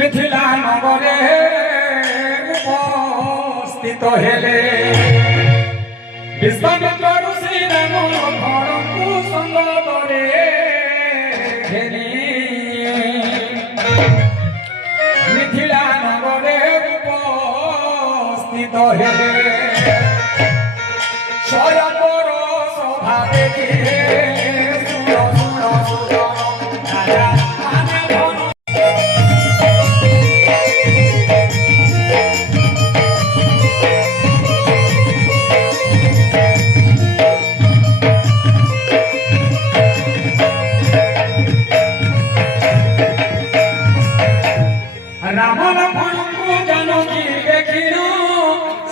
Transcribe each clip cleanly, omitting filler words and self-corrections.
মিথিলা নগরে উপস্থিত হেলে বিশ্বমিত্র ঋষি রাম ঘরକୁ সঙ্গরে ঘেরি মিথিলা নগরে উপস্থিত হেলে স্বয়ংবর শোভা দেখি রাম লক্ষ্মণଙ୍କୁ জানকী দেখিলু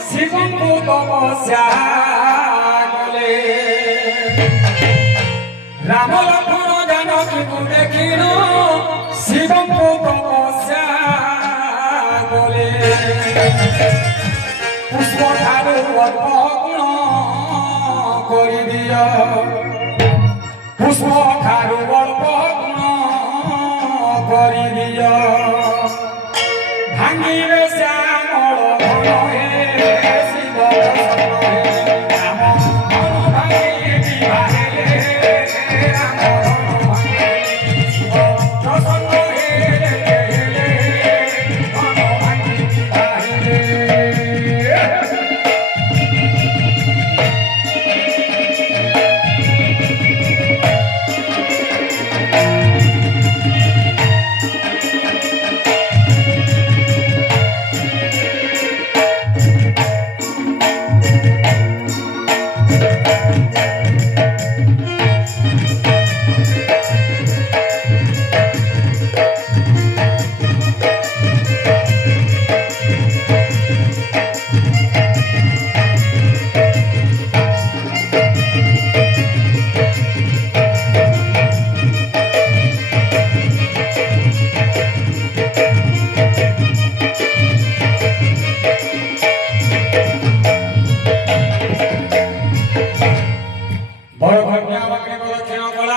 শিবଙ୍କୁ তপস্যা কলে রাম লক্ষ্মণ জানকীଙ୍କୁ দেখিলু শিবଙ୍କୁ তপস্যা কলে পুষ্প ঠাରୁ অর্পণ କରି ଦିଅ পুষ্প